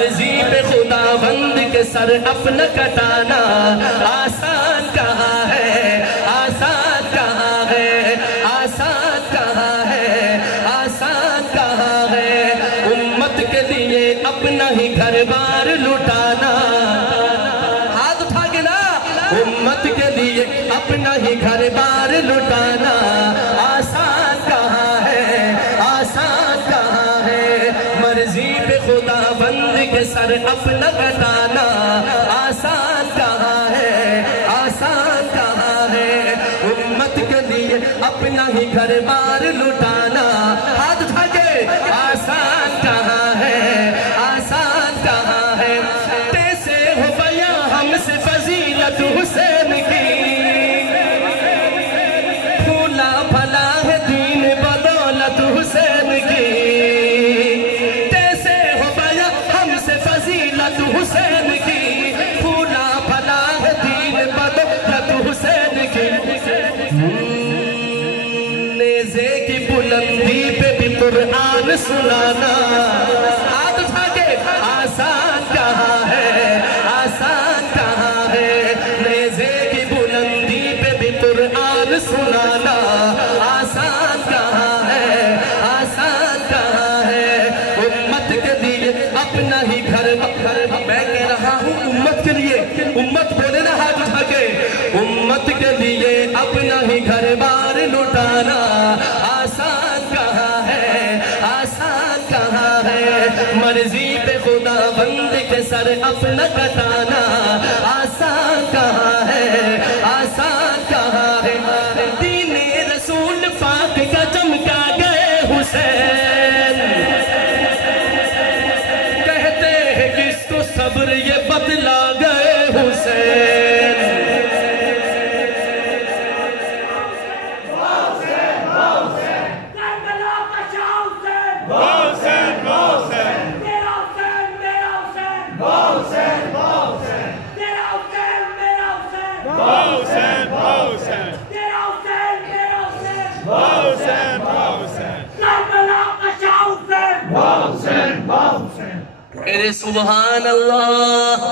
مرضی پہ خدا بند کے سر اپنا کٹانا آسان کہاں ہے، آسان کہاں ہے، آسان کہاں ہے، آسان کہاں ہے، امت کے لیے اپنا ہی گھر بار لٹانا، ہاتھ اٹھا کے نا، امت کے لیے اپنا ہی گھر بار لٹانا آسان کہاں ہے، آسان کہاں ہے، مرضی پہ خدا بند کے سر اپنا کٹانا آسان کہاں ہے، آسان کہاں ہے، امت کے لیے اپنا ہی گھر بار لٹانا، ہاتھ اٹھا کے آسان کہاں ہے، آسان کہاں ہے، کیسے ہو بیاں ہم سے فضیلت حسین کی، پھولا پھلا ہے دین بدولت حسین کی، کیسے ہو بیاں ہم سے فضیلت حسین کی، پھولا پھلا ہے دین بدولت حسین کی، نیزے کی بلندی پہ بھی قرآن سنانا، ہاتھ اٹھا کے آسان کہاں ہے، آسان کہاں ہے، نیزے کی بلندی پہ بھی قرآن سنانا آسان کہاں ہے، آسان کہاں ہے، امت کے لیے اپنا ہی گھر میں کہہ رہا ہوں امت کے لیے، امت بولے نا ہاتھ اٹھا کے، امت کے لیے اپنا ہی گھر بار لٹانا آسان کہاں ہے، آسان کہاں ہے، مرضی پہ خدا بند کے سر اپنا کٹانا آسان کہاں ہے، آسان کہاں ہے، دین رسول پاک کا چمکا گئے حسین، کہتے ہیں کس کو صبر یہ بتلا گئے حسین، میرے سبحان اللہ،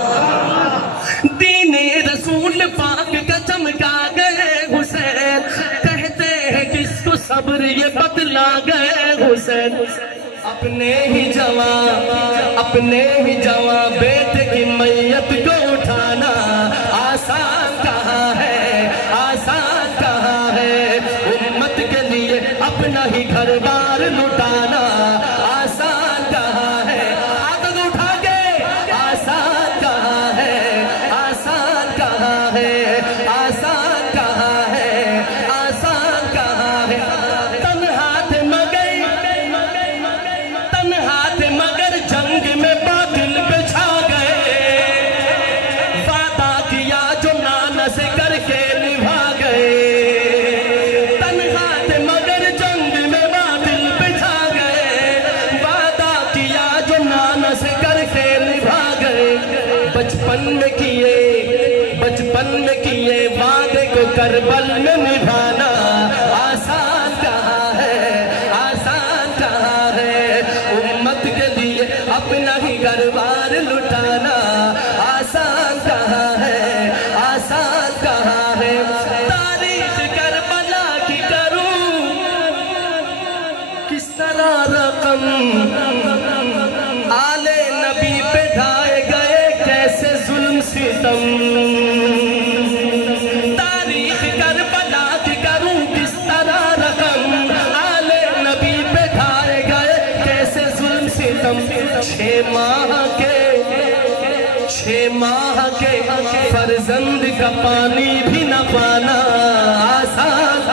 دین رسول پاک کا چمکا گئے حسین، کہتے ہیں کس کو صبر یہ بتلا گئے حسین، اپنے ہی جوان بیٹے کی میت کو اٹھانا آسان کہاں ہے، آسان کہاں ہے، امت کے لیے اپنا ہی گھر بار لٹانا آسان کہاں ہے، ہاتھ اٹھا کے آسان کہاں ہے، آسان کہاں ہے، آسان کہاں ہے، آسان کہاں ہے، تنہا تھے مگر جنگ میں باطل پہ چھا گئے، وعدہ کیا جو نانا سے کر کے نبھا گئے، تنہا تھے مگر جنگ میں باطل پہ چھا گئے، وعدہ کیا جو نانا سے کر کے نبھا گئے، بچپن میں کیے وعدے کو کربل میں نبھانا آسان کہاں ہے، آسان کہاں ہے، امت کے لیے اپنا ہی گھر بار لٹانا آسان کہاں ہے، آسان کہاں ہے، تاریخ کربلا کی کروں کس طرح رقم، آل نبی پہ ڈھائے گئے کیسے ظلم ستم، تاریخ کربلا کی کروں کس طرح رقم، آل نبی پہ ڈھائے گئے کیسے ظلم ستم، 6 ماہ کے فرزند کا پانی بھی نہ پانا آسان،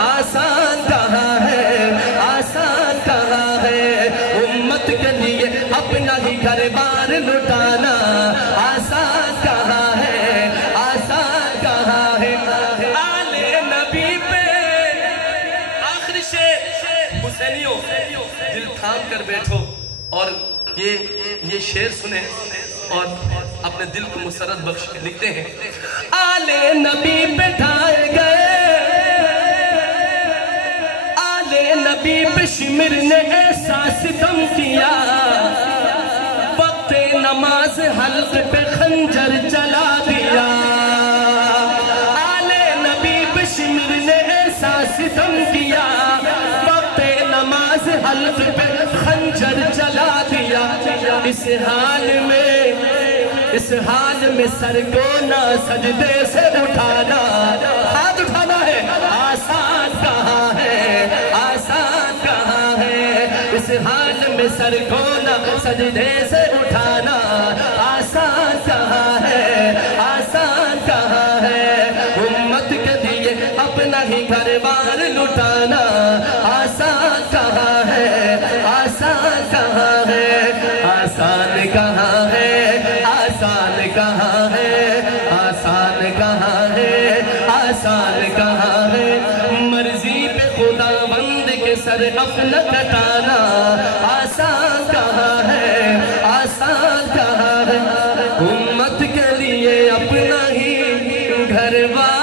آسان کہاں ہے، آسان کہاں ہے، امت کے لیے اپنا ہی گھر بار لٹانا آسان کہاں ہے، آسان کہاں ہے، آل نبی پہ آخری شعر حسینیوں دل تھام کر بیٹھو اور یہ شعر سنیں اور اپنے دل کو مسرت بخش کے لکھتے ہیں، آل نبی پہ ڈھائے گئے، آل نبی پہ شمر نے ایسا ستم کیا، وقت نماز حلق پہ خنجر چلا دیا، آلے نبی بشمر نے ایسا ستم کیا، وقت نماز حلق پہ خنجر چلا دیا۔ اس حال میں سر کو نہ سجدے سے اٹھانا، ہاتھ اٹھانا ہے، آسان کہاں ہے، آسان کہاں ہے۔ اس حال میں سر کو نہ سجدے سے اٹھانا، آسان کہاں ہے، آسان کہاں ہے۔ امت کے لیے اپنا ہی گھر بار لٹانا، آسان کہاں ہے، آسان کہاں ہے، آسان کہاں ہے، آسان کہاں ہے، آسان کہاں ہے، آسان کہاں ہے۔ مرضی پہ خدا بند کے سر اپنا کٹانا، آسان کہاں ہے، آسان کہاں ہے۔ امت کے لیے اپنا ہی گھر بار